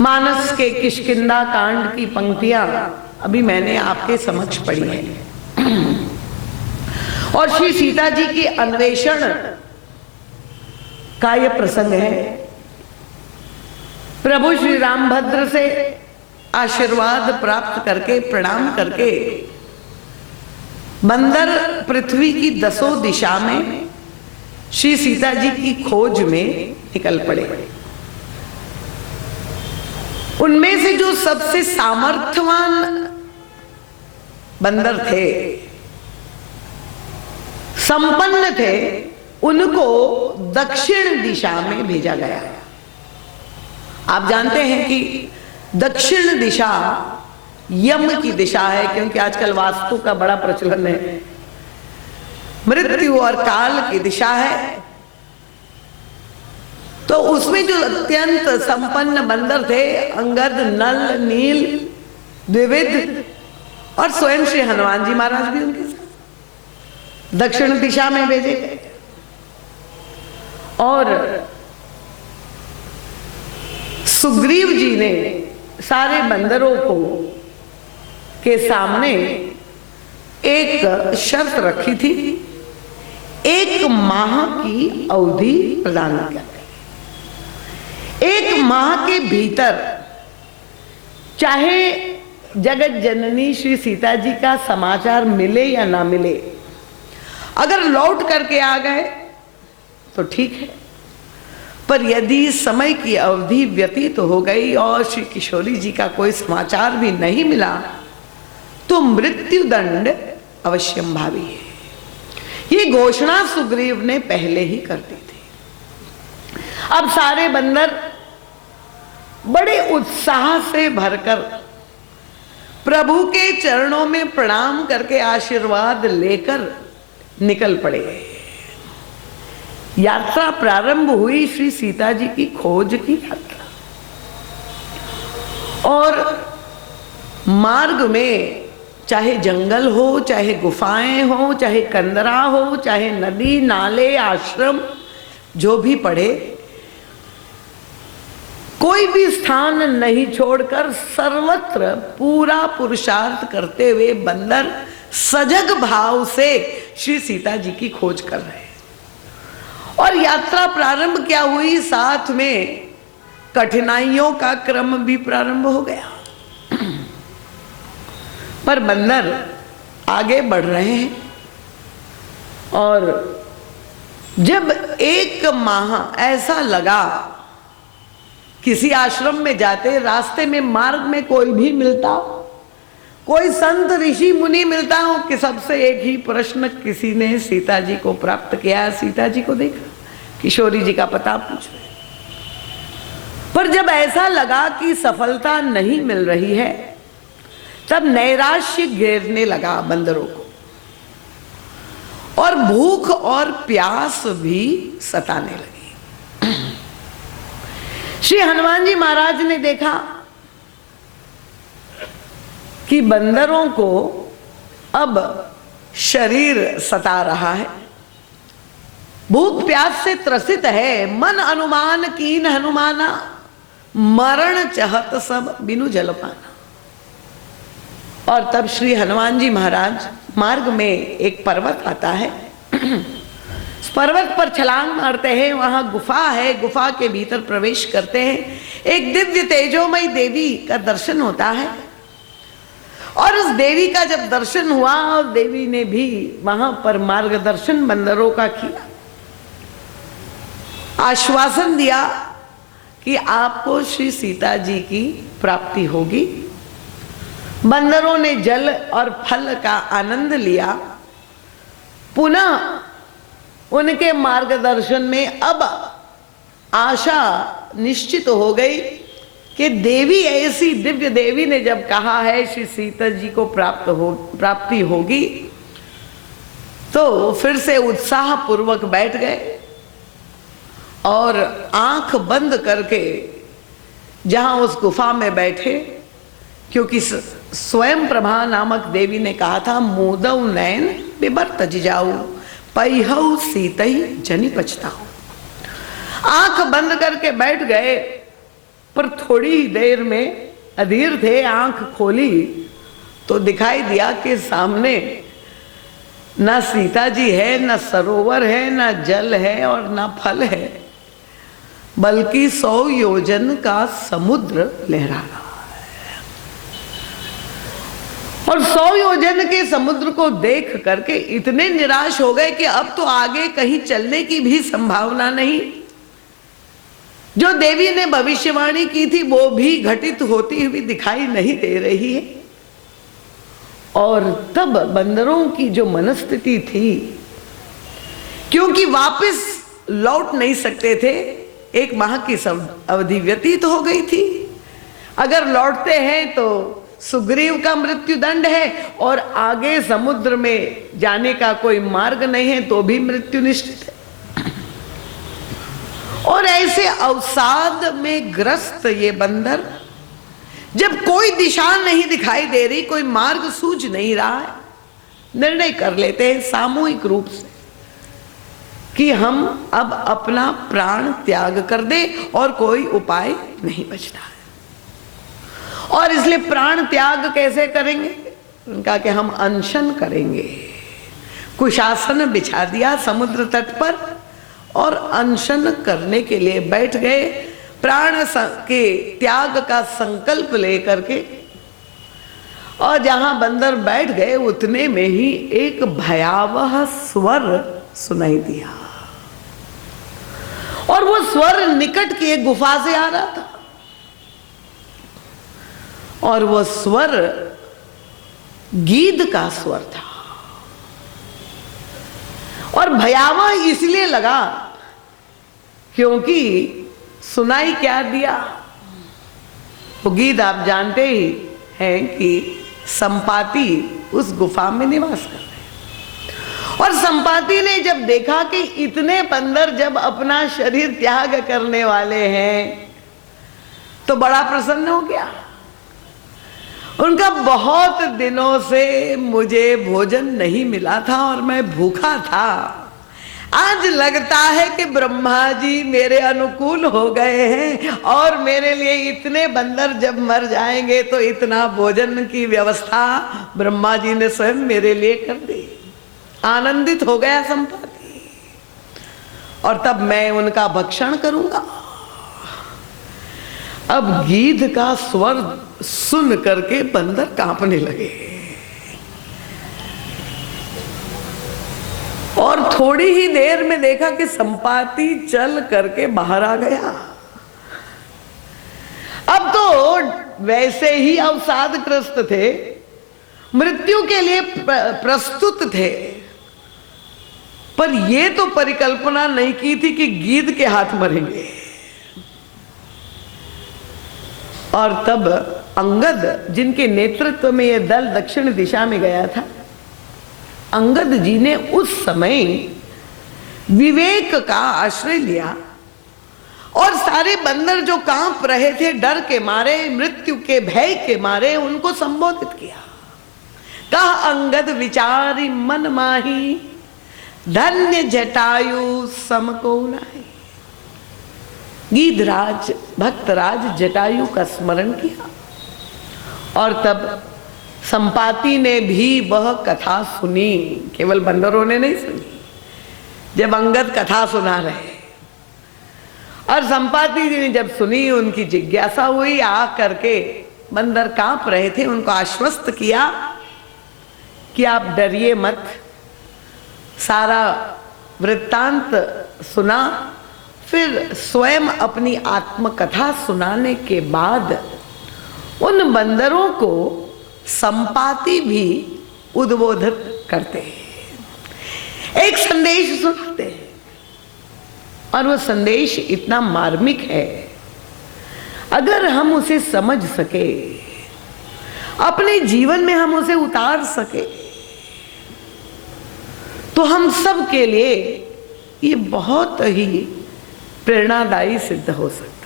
मानस के किष्किंधा कांड की पंक्तियां अभी मैंने आपके समक्ष पढ़ी है और श्री सीता जी के अन्वेषण का यह प्रसंग है। प्रभु श्री रामभद्र से आशीर्वाद प्राप्त करके प्रणाम करके बंदर पृथ्वी की 10 दिशा में श्री सीता जी की खोज में निकल पड़े। उनमें से जो सबसे सामर्थ्यवान बंदर थे, संपन्न थे, उनको दक्षिण दिशा में भेजा गया। आप जानते हैं कि दक्षिण दिशा यम की दिशा है, क्योंकि आजकल वास्तु का बड़ा प्रचलन है। मृत्यु और काल की दिशा है। तो उसमें जो अत्यंत संपन्न बंदर थे, अंगद, नल, नील, द्विविध और स्वयं श्री हनुमान जी महाराज भी उनके साथ दक्षिण दिशा में भेजे गए। और सुग्रीव जी ने सारे बंदरों को के सामने एक शर्त रखी थी, 1 माह की अवधि प्रदान कर। 1 माह के भीतर चाहे जगत जननी श्री सीता जी का समाचार मिले या ना मिले, अगर लौट करके आ गए तो ठीक है, पर यदि समय की अवधि व्यतीत हो गई और श्री किशोरी जी का कोई समाचार भी नहीं मिला तो मृत्यु दंड अवश्यंभावी है। ये घोषणा सुग्रीव ने पहले ही कर दी थी। अब सारे बंदर बड़े उत्साह से भरकर प्रभु के चरणों में प्रणाम करके आशीर्वाद लेकर निकल पड़े। यात्रा प्रारंभ हुई श्री सीता जी की खोज की यात्रा। और मार्ग में चाहे जंगल हो, चाहे गुफाएं हो, चाहे कंदरा हो, चाहे नदी, नाले, आश्रम जो भी पड़े, कोई भी स्थान नहीं छोड़कर सर्वत्र पूरा पुरुषार्थ करते हुए बंदर सजग भाव से श्री सीता जी की खोज कर रहे हैं। और यात्रा प्रारंभ क्या हुई, साथ में कठिनाइयों का क्रम भी प्रारंभ हो गया। पर बंदर आगे बढ़ रहे हैं और जब 1 माह ऐसा लगा, किसी आश्रम में जाते, रास्ते में मार्ग में कोई भी मिलता, कोई संत ऋषि मुनि मिलता हो कि सबसे एक ही प्रश्न किसी ने सीता जी को प्राप्त किया, सीता जी को देखा, किशोरी जी का पता पूछ रहे। पर जब ऐसा लगा कि सफलता नहीं मिल रही है, तब नैराश्य घेरने लगा बंदरों को और भूख और प्यास भी सताने लगी। श्री हनुमान जी महाराज ने देखा कि बंदरों को अब शरीर सता रहा है, भूख प्यास से त्रसित है, मन अनुमान कीन हनुमाना, मरण चहत सब बिनु जलपाना। और तब श्री हनुमान जी महाराज मार्ग में एक पर्वत आता है, उस पर्वत पर छलांग मारते हैं, वहां गुफा है, गुफा के भीतर प्रवेश करते हैं, एक दिव्य तेजोमयी देवी का दर्शन होता है। और उस देवी का जब दर्शन हुआ और देवी ने भी वहां पर मार्गदर्शन बंदरों का किया, आश्वासन दिया कि आपको श्री सीता जी की प्राप्ति होगी। बंदरों ने जल और फल का आनंद लिया। पुनः उनके मार्गदर्शन में अब आशा निश्चित हो गई कि देवी, ऐसी दिव्य देवी ने जब कहा है श्री सीता जी को प्राप्ति होगी, तो फिर से उत्साह पूर्वक बैठ गए और आंख बंद करके जहां उस गुफा में बैठे, क्योंकि स्वयं प्रभा नामक देवी ने कहा था, मोदव नैन बिबर तज जाऊ, पैहऊ सीतई जनी पछताऊ। आंख बंद करके बैठ गए पर थोड़ी ही देर में अधीर थे, आंख खोली तो दिखाई दिया कि सामने ना सीता जी है, ना सरोवर है, ना जल है और ना फल है, बल्कि 100 योजन का समुद्र लहरा रहा है। और 100 योजन के समुद्र को देख करके इतने निराश हो गए कि अब तो आगे कहीं चलने की भी संभावना नहीं। जो देवी ने भविष्यवाणी की थी वो भी घटित होती हुई दिखाई नहीं दे रही है। और तब बंदरों की जो मनस्थिति थी, क्योंकि वापस लौट नहीं सकते थे, 1 माह की अवधि व्यतीत हो गई थी। अगर लौटते हैं तो सुग्रीव का मृत्यु दंड है और आगे समुद्र में जाने का कोई मार्ग नहीं है तो भी मृत्यु निश्चित है। और ऐसे अवसाद में ग्रस्त ये बंदर, जब कोई दिशा नहीं दिखाई दे रही, कोई मार्ग सूझ नहीं रहा है, निर्णय कर लेते हैं सामूहिक रूप से कि हम अब अपना प्राण त्याग कर दे और कोई उपाय नहीं बचता है। और इसलिए प्राण त्याग कैसे करेंगे? उनका कि हम अनशन करेंगे। कुशासन बिछा दिया समुद्र तट पर और अनशन करने के लिए बैठ गए, प्राण के त्याग का संकल्प लेकर के। और जहां बंदर बैठ गए उतने में ही एक भयावह स्वर सुनाई दिया, और वो स्वर निकट की एक गुफा से आ रहा था। और वो स्वर गीध का स्वर था। और भयावह इसलिए लगा क्योंकि सुनाई क्या दिया? वो गीध आप जानते ही हैं कि संपाति उस गुफा में निवास कर रहे। और संपाति ने जब देखा कि इतने बंदर जब अपना शरीर त्याग करने वाले हैं तो बड़ा प्रसन्न हो गया। उनका बहुत दिनों से मुझे भोजन नहीं मिला था और मैं भूखा था, आज लगता है कि ब्रह्मा जी मेरे अनुकूल हो गए हैं और मेरे लिए इतने बंदर जब मर जाएंगे तो इतना भोजन की व्यवस्था ब्रह्मा जी ने स्वयं मेरे लिए कर दी। आनंदित हो गया संपाति, और तब मैं उनका भक्षण करूंगा। अब गीध का स्वर सुन करके बंदर कांपने लगे और थोड़ी ही देर में देखा कि संपाति चल करके बाहर आ गया। अब तो वैसे ही अवसादग्रस्त थे, मृत्यु के लिए प्रस्तुत थे, पर यह तो परिकल्पना नहीं की थी कि गीध के हाथ मरेंगे। और तब अंगद, जिनके नेतृत्व में यह दल दक्षिण दिशा में गया था, अंगद जी ने उस समय विवेक का आश्रय लिया और सारे बंदर जो कांप रहे थे डर के मारे, मृत्यु के भय के मारे, उनको संबोधित किया। कहा अंगद विचारी मन माही, धन्य जटायु समको नाही। गीधराज भक्तराज जटायु का स्मरण किया और तब संपाति ने भी वह कथा सुनी। केवल बंदरों ने नहीं सुनी, जब अंगद कथा सुना रहे और संपाति जी ने जब सुनी, उनकी जिज्ञासा हुई। आ करके बंदर कांप रहे थे, उनको आश्वस्त किया कि आप डरिए मत। सारा वृत्तांत सुना, फिर स्वयं अपनी आत्मकथा सुनाने के बाद उन बंदरों को संपाति भी उद्बोधित करते हैं, एक संदेश सुनाते हैं। और वो संदेश इतना मार्मिक है, अगर हम उसे समझ सके, अपने जीवन में हम उसे उतार सके, तो हम सब के लिए ये बहुत ही प्रेरणादायी सिद्ध हो सकता है।